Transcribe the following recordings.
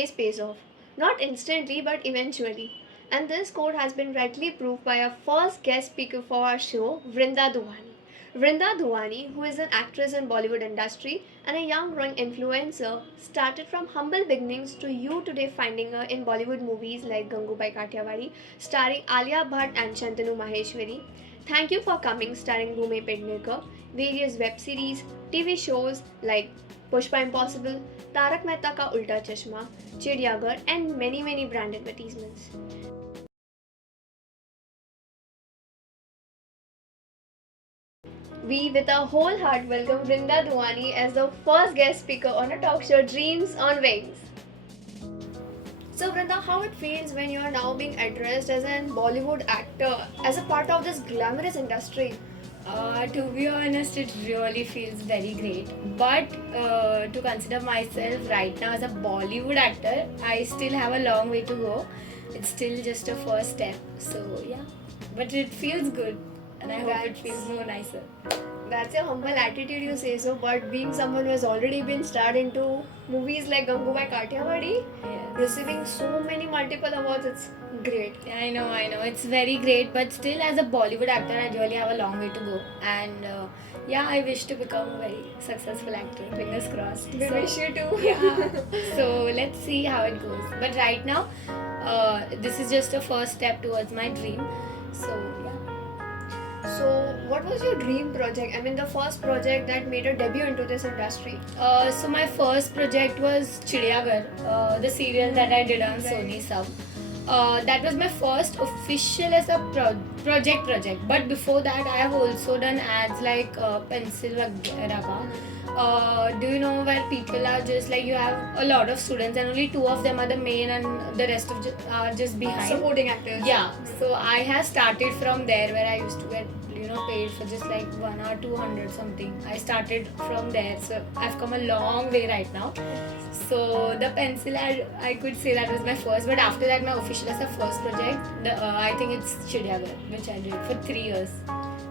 always pays off. Not instantly, but eventually. And this quote has been rightly proved by our first guest speaker for our show, Vrinda Duhani. Vrinda Duhani, who is an actress in Bollywood industry and a young growing influencer, started from humble beginnings to you today finding her in Bollywood movies like Gangubai Kathiawadi, starring Alia Bhatt and Shantanu Maheshwari. Thank you for coming, starring Bhumi Pednekar, various web series, TV shows like Pushpa Impossible, Tarak Mehta Ka Ulta Chashma, Chidyagar, and many brand advertisements. We, with our whole heart, welcome Vrinda Duani as the first guest speaker on a talk show Dreams on Wings. So, Vrinda, how it feels when you are now being addressed as an Bollywood actor, as a part of this glamorous industry? To be honest, it really feels very great. But to consider myself right now as a Bollywood actor, I still have a long way to go. It's still just a first step. So, yeah. But it feels good. And I hope it feels more nicer. That's a humble attitude, you say so, but being someone who has already been starred into movies like Gangubai Kathiawadi, receiving so many multiple awards, it's great. Yeah, I know. It's very great, but still, as a Bollywood actor, I really have a long way to go. And yeah, I wish to become a very successful actor. Fingers crossed. We wish you too. Yeah. So let's see how it goes. But right now, this is just a first step towards my dream. So yeah. So, what was your dream project? I mean, the first project that made a debut into this industry? So my first project was Chidyagar, the serial that I did on Sony Sub. That was my first official as a project. But before that, I have also done ads like Pencil Vagera Ka. Do you know where people are just like you have a lot of students and only two of them are the main and the rest of are just behind. Supporting actors. Yeah. So I have started from there where I used to get paid for just like 1 or 200 something. I started from there, so I've come a long way right now. So the Pencil ad, I could say that was my first, but after that my official as a first project, I think it's Chidyagar, which I did for 3 years.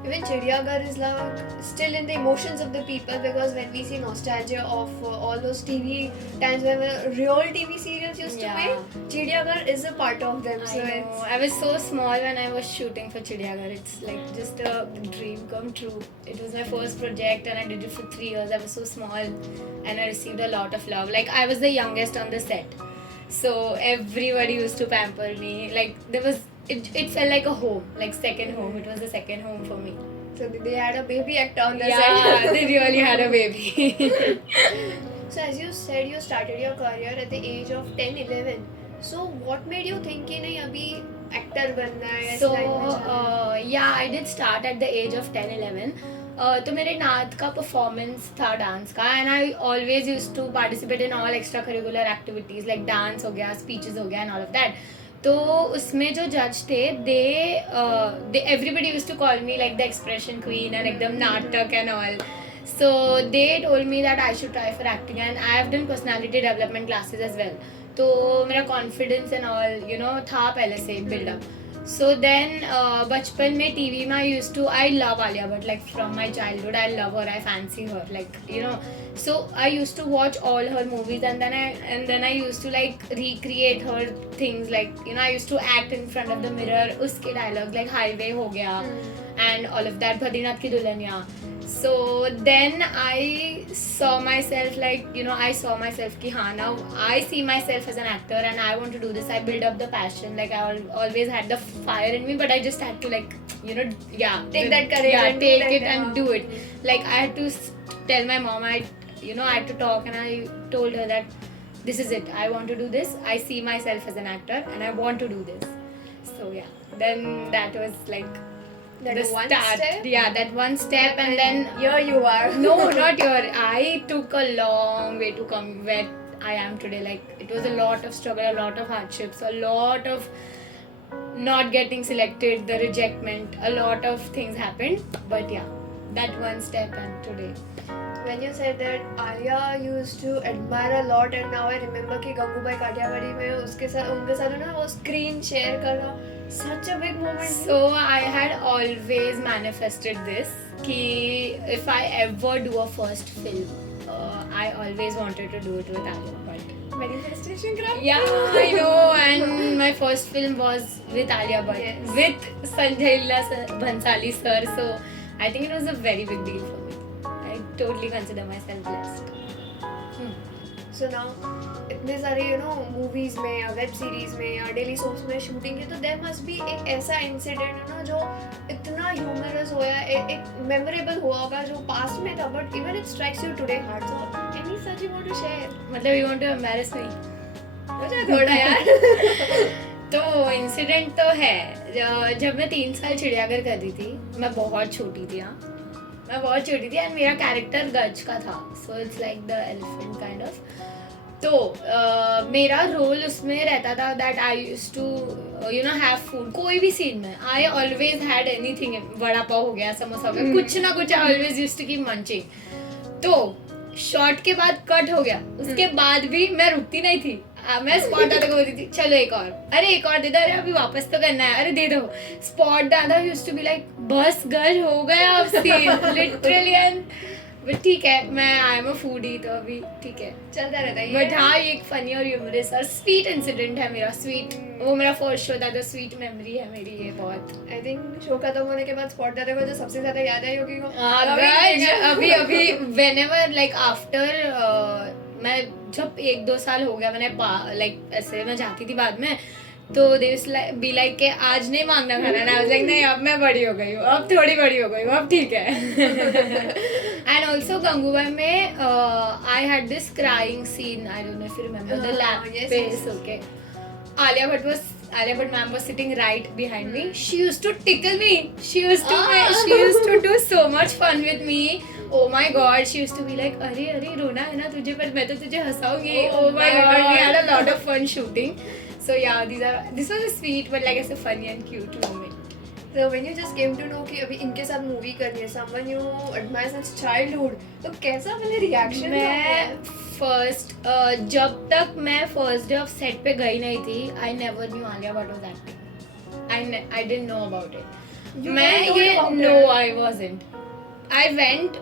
Even Chidyagar is like still in the emotions of the people, because when we see nostalgia of all those TV times when real TV serials used to make, Chidyagar is a part of them. I was so small when I was shooting for Chidyagar. It's like just a dream come true. It was my first project and I did it for 3 years. I was so small and I received a lot of love. Like I was the youngest on the set. So everybody used to pamper me. Like there was it felt like a home, like second home. It was the second home for me. So they had a baby actor on the set. Yeah, they really had a baby. So as you said, you started your career at the age of 10-11. So what made you think कि नहीं अभी actor बनना है? So yeah, I did start at the age of 10-11. तो मेरे नाथ का performance था dance का and I always use to participate in all extra curricular activities like dance हो गया, स्पीचेस हो गया एंड ऑल ऑफ दैट. तो उसमें जो जज थे they everybody use to call me like the expression queen and एकदम नाटक and all. So they told me that I should try for acting and I have done personality development classes as well. तो मेरा confidence and all था पहले से build up. So then बचपन में TV में I love Alia Bhatt, like from my childhood I love her, I fancy her, like so I used to watch all her movies and then I used to like recreate her things, like I used to act in front of the mirror उसके dialogue like Highway हो गया and all of that, Badrinath की Dulhania. So then I saw myself like I saw myself ki now I see myself as an actor and I want to do this. I build up the passion, like I always had the fire in me, but I just had to like take that courage, take it and do it. Like I had to tell my mom, I had to talk and I told her that this is it, I want to do this, I see myself as an actor and I want to do this. So yeah, then that was like that the one start. step? Yeah, that one step and then here you are. No, not here. I took a long way to come where I am today. Like it was a lot of struggle, a lot of hardships, a lot of not getting selected, the rejectment, a lot of things happened. But yeah, that one step and today. When you said that Alia used to admire a lot and now I remember कि गंगूबाई काठियावाड़ी में उनके साथ ना वो screen share करना, such a big moment. So I had always manifested this कि if I ever do a first film, I always wanted to do it with Alia Bhatt. manifestation crap. Yeah, I know. And my first film was with Alia Bhatt, Yes. with Sanjay Leela Bhansali sir. So I think it was a very big deal for me. I totally consider myself blessed. So now इतने सारे movies में या web series में या daily soaps में shooting है, तो there must be एक ऐसा इंसिडेंट जो इतना ह्यूमरस हो या एक मेमोरेबल हुआ होगा जो पास्ट में था but even it strikes you today heart. So any such you want to share? मतलब you want to embarrass me? मुझे थोड़ा यार. तो इंसिडेंट तो है. जब मैं 3 साल चिड़ियाघर कर रही थी, मैं बहुत छोटी थी. हाँ, मैं बहुत छोटी थी एंड मेरा कैरेक्टर गज का था. So it's like the elephant kind of. तो मेरा रोल उसमें रहता था that I used to have food. कोई भी सीन में I always had anything. Vada pav हो गया, समोसा हो गया, कुछ ना कुछ I always used to keep munching. तो शॉट के बाद कट हो गया, उसके बाद भी मैं रुकती नहीं थी. मैं स्पॉट दादा को बोलती थी चलो एक और, अरे एक और दे दो, अरे अभी वापस तो करना है, अरे दे दो. स्पॉट दादा यूज्ड टू बी लाइक बस गज हो गया अब सीन लिटरली. एंड बट ठीक है, मैं आई एम अ फूडी तो अभी ठीक है, चलता रहता है. बट हाँ ये एक फनी और ह्यूमरस और स्वीट इंसिडेंट है मेरा. स्वीट, वो मेरा फर्स्ट शो था तो स्वीट मेमोरी है मेरी ये बहुत. आई थिंक शो खत्म होने के बाद स्पॉट दादा को जो सबसे ज्यादा याद आई होगी वो अभी whenever like after मैं जब 1-2 साल हो गया, मैंने लाइक ऐसे मैं जाती थी बाद में, तो दे बी लाइक के आज नहीं मांगना खाना ना. लाइक नहीं अब मैं बड़ी हो गई हूँ, अब थोड़ी बड़ी हो गई हूँ, अब ठीक है. एंड ऑल्सो गंगूबाई में I had this crying scene. I don't know if you remember the lap face. Okay, Alia Bhatt ma'am was sitting right behind me. She used to tickle me. She used to do so much fun with me. Oh my god, she used to be like, अरे रोना है ना तुझे, पर मैं तो तुझे हंसाऊंगी. Oh my god, we had a lot of fun shooting. So yeah, this was a sweet but like I said funny and cute moment. So when you just came to know कि अभी इनके साथ movie करनी है, someone you admire since childhood, तो कैसा पहले reaction? मैं फर्स्ट जब तक मैं फर्स्ट डे ऑफ सेट पे गई नहीं थी, I never knew Alia Bhatt was acting. I didn't know about it. मैं ये no I wasn't. I went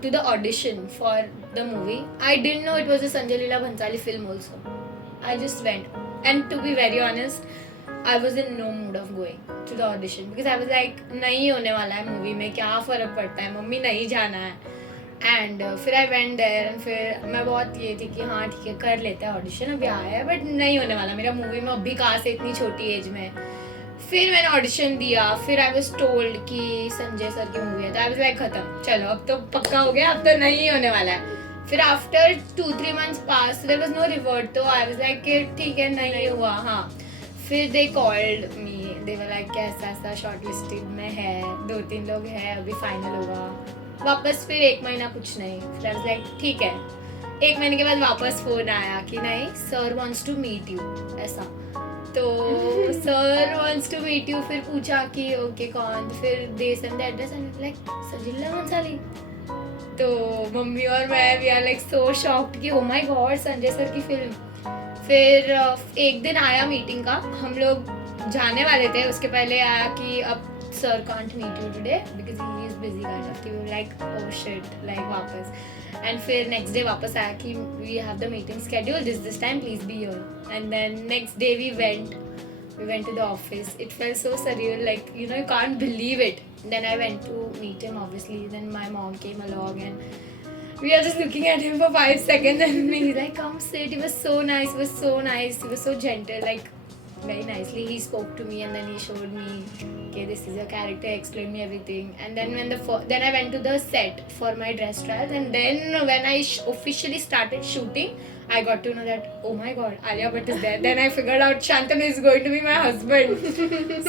to the audition for the movie. I didn't know it was a Sanjay Leela Bhansali film also. I just went. And to be very honest, I was in no mood of going to the audition because I was like, नहीं होने वाला है movie में, क्या फ़र्क पड़ता है, mummy नहीं जाना है. एंड फिर आई वेंट देयर एंड फिर मैं बहुत ये थी कि हाँ ठीक है कर लेते हैं ऑडिशन, अभी आया है बट नहीं होने वाला मेरा मूवी में अभी कहाँ से इतनी छोटी एज में. फिर मैंने ऑडिशन दिया, फिर आई वाज टोल्ड कि संजय सर की मूवी है, तो आई वाज लाइक खत्म, चलो अब तो पक्का हो गया, अब तो नहीं होने वाला है. फिर after 2-3 months pass there was no revert, तो आई वाज लाइक कि ठीक है नहीं हुआ. हाँ, फिर they called me, they were like ऐसा ऐसा शॉर्ट लिस्टेड में है, 2-3 लोग हैं, अभी फाइनल होगा. वापस फिर 1 महीना कुछ नहीं. फिर आई वाज लाइक ठीक है. 1 महीने के बाद वापस फोन आया कि नहीं sir wants to meet you, ऐसा. तो sir wants to meet you. फिर पूछा कि ओके कौन, फिर they send the address and like Sanjay Leela Bhansali. तो मम्मी और मैं we are like so shocked कि oh my god Sanjay sir की फिल्म. फिर एक दिन आया मीटिंग का, हम लोग जाने वाले थे, उसके पहले आया कि अब sir can't meet you today because he is busy kind of. We like oh shit, like वापस. एंड फिर नेक्स्ट डे वापस आया कि we have the meeting schedule this time, please be here. And then next day we went to the office. It felt so surreal, like you can't believe it. Then I went to meet him obviously. Then my mom came along and we are just looking at him for 5 seconds and he's like come sit. He was so nice, he was so gentle, like very nicely he spoke to me and then he showed me okay this is your character, explained me everything. And then then I went to the set for my dress trials, and then when I officially started shooting I got to know that oh my god Alia Bhatt is there. Then I figured out Shantanu is going to be my husband.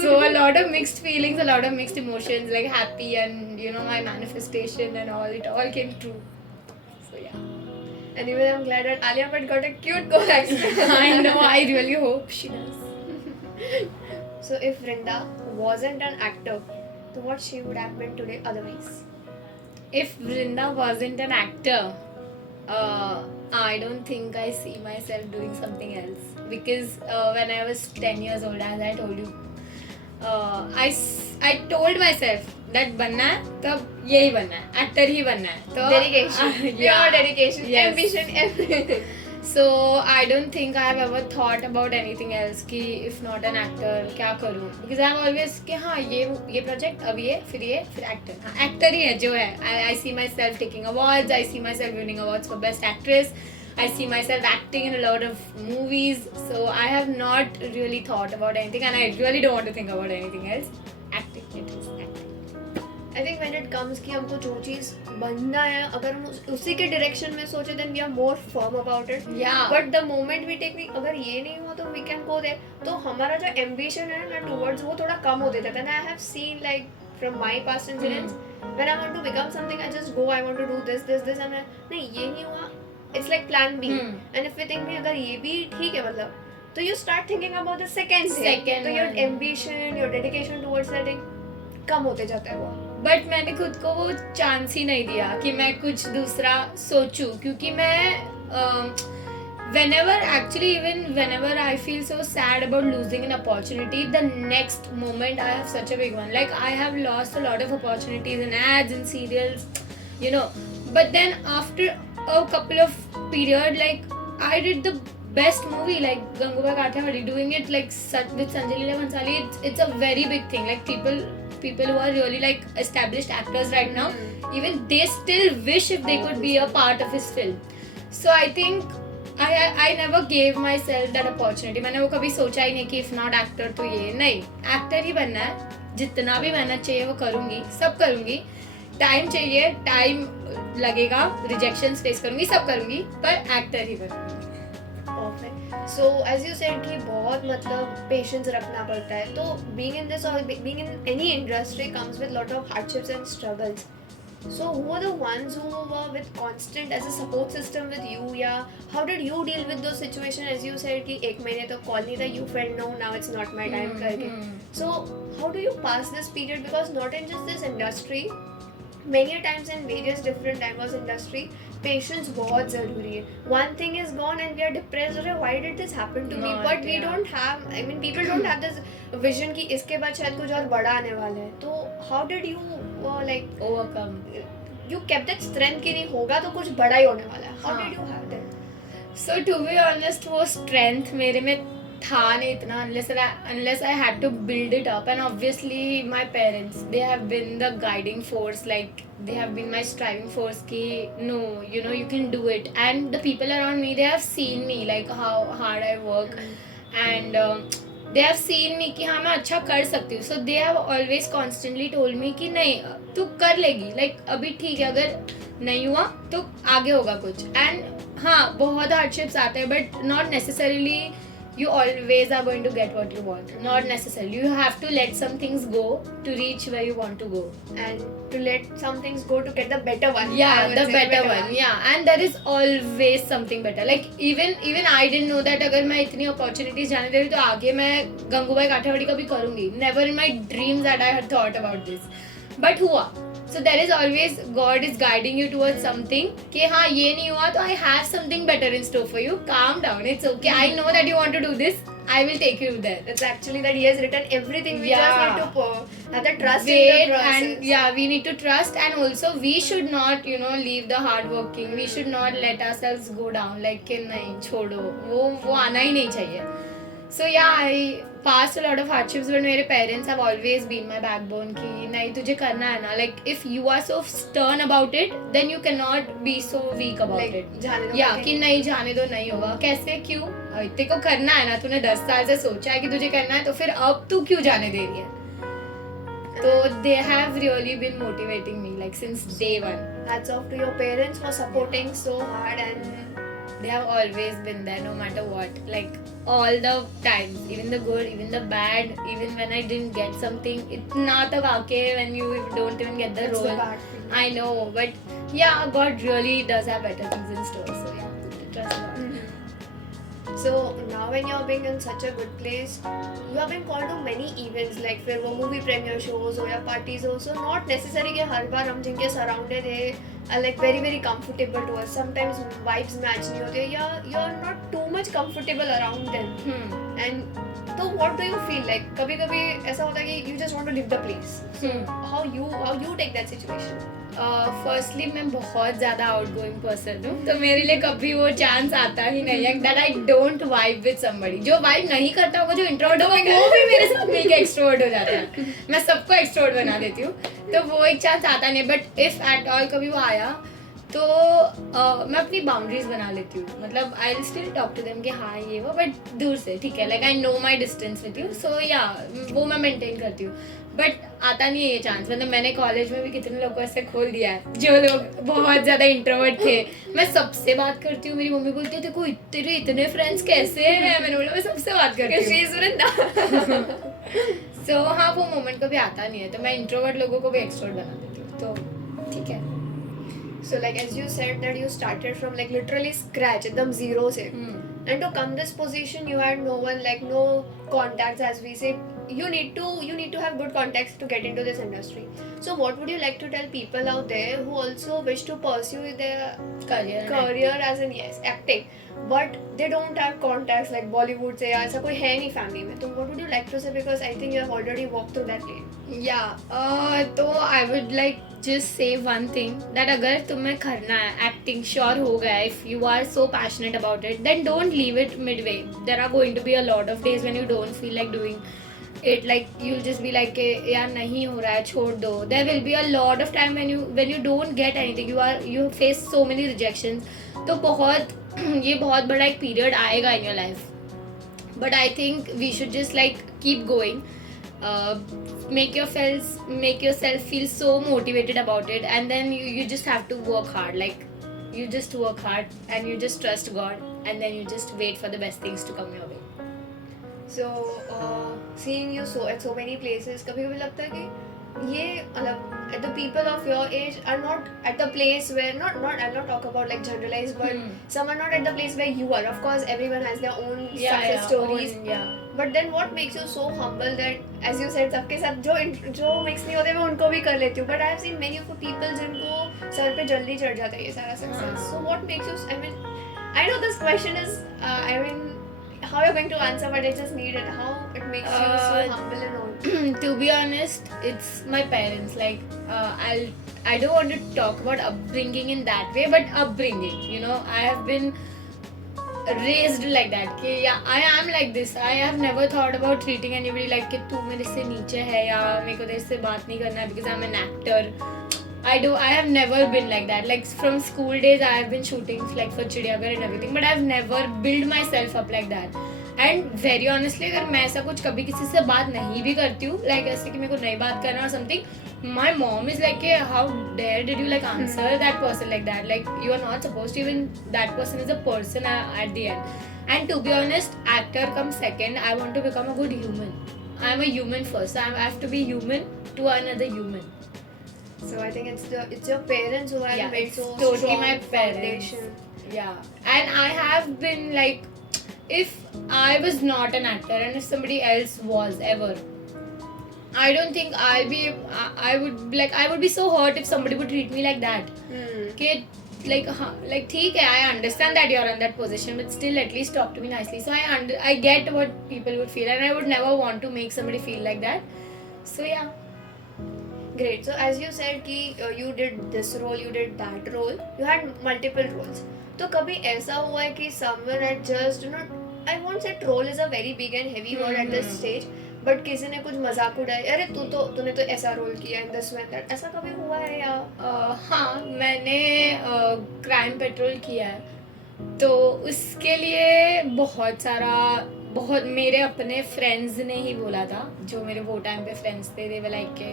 So a lot of mixed feelings, a lot of mixed emotions, like happy and my manifestation and all, it all came true. So yeah. And even I'm glad that Alia Bhatt got a cute co-actor. I know, I really hope she does. So if Vrinda wasn't an actor, so what she would have been today otherwise? If Vrinda wasn't an actor, I don't think I see myself doing something else because when I was 10 years old, as I told you, I told myself that बनना है तब यही बनना है, actor ही बनना है. तो dedication, yeah, dedication, yes. ambition, everything. So I don't think I have ever thought about anything else कि if not an actor क्या करूँ, because I'm always कि हाँ ये project अब ये फिर actor, हाँ actor ही है जो है. I see myself taking awards, I see myself winning awards for best actress, I see myself acting in a lot of movies, so I have not really thought about anything and I really don't want to think about anything else. Acting, it is acting. I think when it comes कि हमको जो चीज़ बनना है, अगर हम उसी के direction में सोचे then we are more firm about it. Yeah. But the moment we take, अगर ये नहीं हुआ तो वी कैन गो देयर. तो हमारा जो एम्बिशन है ना टुवर्ड्स वो थोड़ा कम हो देता है. I have seen like from my past incidents when I want to become something I just go, I want to do this and नहीं ये नहीं हुआ, it's like plan B. And if we think अगर ये भी ठीक है मतलब, तो you start thinking about the second thing. तो your ambition, your dedication towards that thing कम होते जाता है वो. बट मैंने खुद को वो चांस ही नहीं दिया कि मैं कुछ दूसरा सोचूं, क्योंकि मैं whenever I feel so sad about losing an opportunity, the next moment I have such a big one. Like I have lost a lot of opportunities in ads and serials, you know. But then after a couple of period, like I did the best movie, like Gangubai Kathiawadi, doing it like with Sanjay Leela Bhansali. It's a very big thing. Like people who are really like established actors right now, even they still wish if they could be a part of his film. So I think I never gave myself that opportunity. मैंने वो कभी सोचा ही नहीं कि if not actor तो ये नहीं, actor ही बनना है. जितना भी मेहनत चाहिए वो करूँगी, सब करूँगी. टाइम चाहिए, टाइम लगेगा, रिजेक्शंस फेस करूँगी, सब करूँगी, पर एक्टर ही बनूँगी. Perfect. So as you said कि बहुत मतलब पेशेंस रखना पड़ता है. तो बीइंग इन दिस और being in any industry comes with lot of hardships and struggles. So who are the ones who were with constant as a support system with you? Yeah, how did you deal with those situations? As you said कि एक महीने तक call नहीं था, you felt no, now it's not my time करके. So how do you pass this period? Because not in just this industry, many a times in various different diverse industry, patience बहुत ज़रूरी है. One thing is gone and we are depressed. अरे why did this happen to me? But we don't have, I mean people don't have this vision कि इसके बाद शायद कुछ और बड़ा आने वाला है. तो how did you like overcome? You kept that strength कि नहीं होगा तो कुछ बड़ा ही होने वाला है. How did you have that? So to be honest, वो strength मेरे में था नहीं इतना, unless I had to build it up. And obviously my parents, they have been the guiding force, like they have been my striving force कि no, you know, you can do it. And the people around me, they have seen me like how hard I work, and they have seen me कि हाँ मैं अच्छा कर सकती हूँ. So they have always constantly told me कि नहीं तू कर लेगी, like अभी ठीक है, अगर नहीं हुआ तो आगे होगा कुछ. And हाँ बहुत hardships आते हैं, but not necessarily you always are going to get what you want. Not necessarily. You have to let some things go to reach where you want to go. And to let some things go to get the better one. Yeah, the better one. Yeah, and there is always something better. Like even I didn't know that अगर मैं इतनी opportunities जाने दे रही तो आगे मैं गंगूबाई काठियावाड़ी का भी करूँगी. Never in my dreams that I had thought about this. But हुआ. So there is always God is guiding you towards something कि हाँ ये नहीं हुआ तो I have something better in store for you. Calm down. It's okay. I know that you want to do this. I will take you there. It's actually that He has written everything. We just need to have the trust Wait, in the process. and yeah, we need to trust, and also we should not, you know, leave the hard working. We should not let ourselves go down. Like कि नहीं छोड़ो, वो आना ही नहीं चाहिए. So yeah, I passed a lot of hardships, but मेरे parents have always been my backbone कि नहीं तुझे करना है ना. Like if you are so stern about it, then you cannot be so weak about Like, it. जाने दो या करके. कि नहीं जाने दो, नहीं होगा. कैसे, क्यों? तेरे को करना है ना, तूने 10 साल से सोचा है कि तुझे करना है, तो फिर अब तू क्यों जाने दे रही है? तो they have really been motivating me like since day one. Hats off to your parents for supporting so hard, and They have always been there no matter what, like all the times, even the good, even the bad, even when I didn't get something. Itna tak aake when you don't even get the that's the role. bad thing. I know, but yeah, God really does have better things in store. So yeah, trust God. So now when you're being in such a good place, you have been called to many events, like फिर वो movie premiere shows हो या parties हो. So not necessary कि हर बार हम जिनके surrounded है are like very very comfortable to us. Sometimes vibes match नहीं होते या you're not too much comfortable around them. And तो what do you feel like? कभी कभी ऐसा होता है कि you just want to leave the place. So how you take that situation? Firstly मैं बहुत ज़्यादा आउट गोइंग पर्सन हूँ, तो मेरे लिए कभी वो चांस आता ही नहीं है that I don't vibe with somebody. जो वाइब नहीं करता होगा, जो इंट्रोवर्ट होगा, वो भी मेरे साथ मिलकर एक्सट्रोवर्ट हो जाता है. मैं सबको एक्सट्रोवर्ट बना देती हूँ, तो वो एक चांस आता नहीं है. बट इफ एट ऑल कभी वो आया तो मैं अपनी बाउंड्रीज बना लेती हूँ. मतलब I will still talk to them कि हाँ ये वो, बट दूर से, ठीक है. Like I know my distance with you, so या वो मैं मेंटेन करती हूँ. बट आता नहीं है ये चांस. मतलब मैंने कॉलेज में भी कितने लोगों को ऐसे खोल दिया है जो लोग बहुत ज़्यादा इंट्रोवर्ट थे. मैं सबसे बात करती हूँ. मेरी मम्मी बोलती है देखो तेरे इतने फ्रेंड्स कैसे हैं. मैंने बोला मैं सबसे बात करती हूँ. सो हाँ, वो मोमेंट कभी आता नहीं है, तो मैं इंट्रोवर्ट लोगों को भी एक्सट्रोवर्ट बना देती हूँ, तो ठीक है. So like as you said that you started from like literally scratch, एकदम zero से. And to come this position, you had no one, like no contacts, as we say. You need to have good contacts to get into this industry. So what would you like to tell people out there who also wish to pursue their career as in acting, but they don't have contacts like Bollywood से, या ऐसा कोई है नहीं family में. तो what would you like to say, because I think you have already walked through that lane. तो I would like just say one thing, that अगर तुम्हें करना है एक्टिंग, श्योर हो गया, if you are so passionate about it, then don't leave it midway. There are going to be a lot of days when you don't feel like doing it, like you'll just be like यार नहीं हो रहा है, छोड़ दो. There will be a lot of time when you don't get anything, you face so many rejections. तो ये बहुत बड़ा एक पीरियड आएगा in your life. But I think we should just like keep going. Make yourself feel so motivated about it, and then you just have to work hard. Like you just work hard and you just trust God, and then you just wait for the best things to come your way. So seeing you at so many places, कभी-कभी लगता है कि ये मतलब the people of your age are not at the place where not I'll not talk about like generalized, but some are not at the place where you are. Of course everyone has their own success stories. But then what makes you so humble that, as you said, सबके साथ जो mix नहीं होते मैं उनको भी कर लेती हूँ. But I have seen many of the people जिनको सर पे जल्दी चढ़ जाता है ये सारा success. So what makes you, I mean, I know this question is I mean how you're going to answer, but I just need it. How it makes you so humble and all. To be honest, it's my parents. Like I don't want to talk about upbringing in that way, but upbringing, you know, I have been raised like that कि yeah, I am like this. I have never thought about treating anybody like कि तू मेरे से नीचे है या मेरे को तेरे से बात नहीं करना है because I'm an actor. I have never been like that. Like from school days I have been shooting like for Chidiyaghar and everything, but I have never built myself up like that. And very honestly, अगर मैं ऐसा कुछ कभी किसी से बात नहीं भी करती हूँ, like ऐसे कि मेरे को नहीं बात करना or something, my mom is like how dare did you like answer that person like that, like you are not supposed to, even that person is a person at the end. And to be honest, actor comes second. I want to become a good human. I am a human first, so I have to be human to another human. So I think it's your parents who have made so totally strong my foundation. And I have been like, if I was not an actor and if somebody else was ever, I don't think I would be so hurt if somebody would treat me like that. Kid, like ठीक है, I understand that you're in that position, but still at least talk to me nicely. So I get what people would feel, and I would never want to make somebody feel like that. So yeah. Great. So as you said कि you did this role, you did that role, you had multiple roles. तो कभी ऐसा हुआ है कि someone had just, you know, I won't say troll is a very big and heavy word at this stage, but किसी ने कुछ मजाक उड़ाया, अरे तूने तो ऐसा रोल किया in this and that, ऐसा कभी हुआ है या? हाँ, मैंने क्राइम पेट्रोल किया है, तो उसके लिए बहुत मेरे अपने फ्रेंड्स ने ही बोला था, जो मेरे वो टाइम पे फ्रेंड्स थे, they were like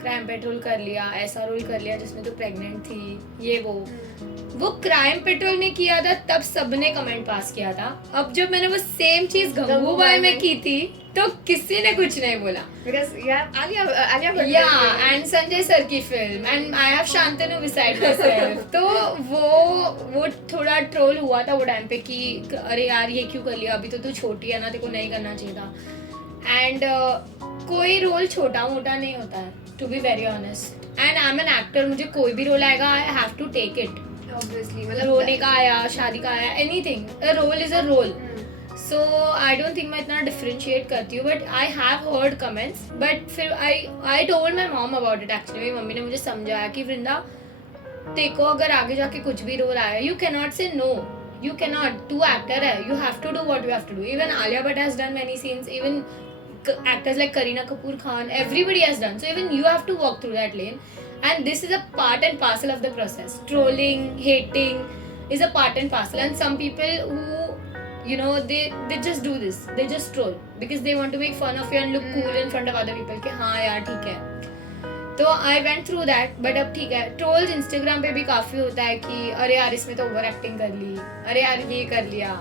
crime petrol कर लिया, ऐसा रोल कर लिया जिसमें तो प्रेग्नेंट थी, ये वो क्राइम पेट्रोल में किया था तब सबने कमेंट पास किया था. अब जब मैंने वो सेम चीज गंगूबाई में की थी तो किसी ने कुछ नहीं बोला. Because Alia and Sanjay sir की फिल्म, and I have Shantanu beside myself. तो वो थोड़ा ट्रोल हुआ था वो टाइम पे कि अरे यार ये क्यों कर लिया, अभी तो तू छोटी है ना, तेरे को नहीं करना चाहिए था. एंड कोई रोल छोटा मोटा नहीं होता है, to be very honest. And I'm an actor, मुझे कोई भी रोल आएगा I have to take it. Obviously, रोने का आया, शादी का आया, anything. A role is a role. So I don't think मैं इतना differentiate करती हूँ, but I have heard comments. But फिर I told my mom about it actually. मेरी मम्मी ने मुझे समझाया कि वृंदा देखो अगर आगे जाके कुछ भी रोल आया, you cannot say no. You cannot. तू actor है. You have to do what you have to do. Even Alia Bhatt has done many scenes. Even actors like Kareena Kapoor Khan, everybody has done. So even you have to walk through that lane. And this is a part and parcel of the process. Trolling, hating is a part and parcel. And some people who, you know, they just do this. They just troll because they want to make fun of you and look cool in front of other people. कि हाँ यार ठीक है. तो I went through that, but अब ठीक है. Trolls Instagram पे भी काफ़ी होता है कि अरे यार इसमें तो ओवर एक्टिंग कर ली, अरे यार ये कर लिया.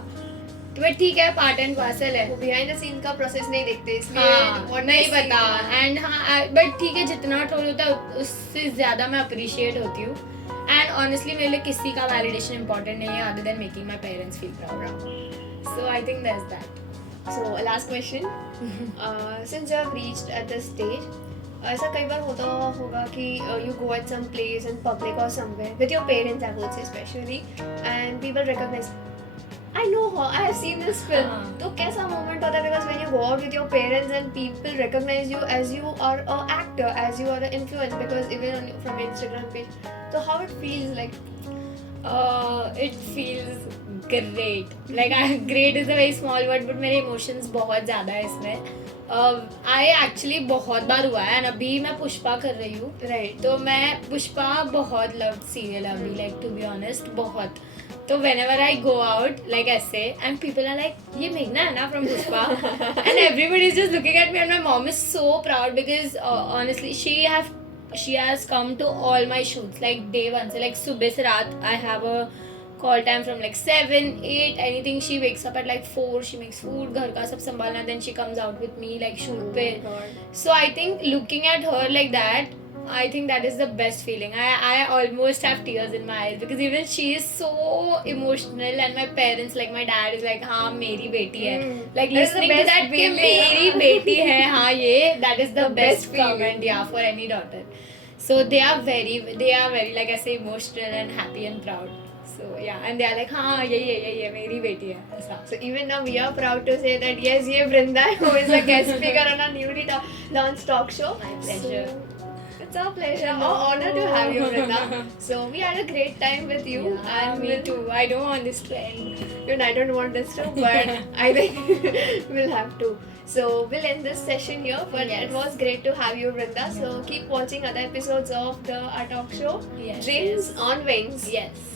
तो बट ठीक है, पार्ट एंड पार्सल है. वो बिहाइंड द सीन का प्रोसेस नहीं देखते इसलिए हाँ, नहीं पता. एंड हाँ, बट ठीक है, जितना ट्रोल होता है उससे ज़्यादा मैं अप्रिशिएट होती हूँ. एंड ऑनेस्टली मेरे लिए किसी का वैलिडेशन इंपॉर्टेंट नहीं है other than making my parents feel proud. So I think that's that. So last question. Since you have reached at this stage, ऐसा कई बार होता होगा कि you go at some place in public or somewhere with your parents, I would say especially, and people recognize, I know her, I have seen this film. हाँ. तो कैसा moment होता है because when you go out with your parents and people recognize you as you are an actor, as you are an influencer, because even on, from Instagram page, so how it feels like? It feels great. Like great is a very small word, but मेरे emotions बहुत ज़्यादा है इसमें. I actually बहुत बार हुआ है. and अभी मैं पुष्पा कर रही हूँ. Right. तो मैं पुष्पा बहुत loved serial अभी, like to be honest बहुत. तो whenever I go out like ऐसे and people are like ये मेघना है ना from Pushpa and everybody is just looking at me and my mom is so proud because honestly she has come to all my shoots like day one. So like सुबह से रात I have a call time from like 7, 8, anything. She wakes up at like 4, she makes food, घर का सब संभालना, then she comes out with me like shoot पे. So I think looking at her like that, I think that is the best feeling. I almost have tears in my eyes because even she is so emotional and my parents, like my dad is like हाँ मेरी बेटी है. Like That is the listening to best that कि feeling. मेरी बेटी है हाँ ये, that is the The best best feeling. comment yeah for any daughter. So they are very like I say emotional and happy and proud. So yeah, and they are like हाँ ये मेरी बेटी है ऐसा. So even now we are proud to say that yes, ये Vrinda who is a guest speaker on a newly launched talk show. My pleasure. So, it's our pleasure, our honor to have you, Vrinda. So we had a great time with you, Yeah, and me too. I don't want this to end. Even I don't want this to, but I think we'll have to. So we'll end this session here. But Yes. it was great to have you, Vrinda. So keep watching other episodes of the Our Talk Show. Yes, Dreams yes. on Wings. Yes.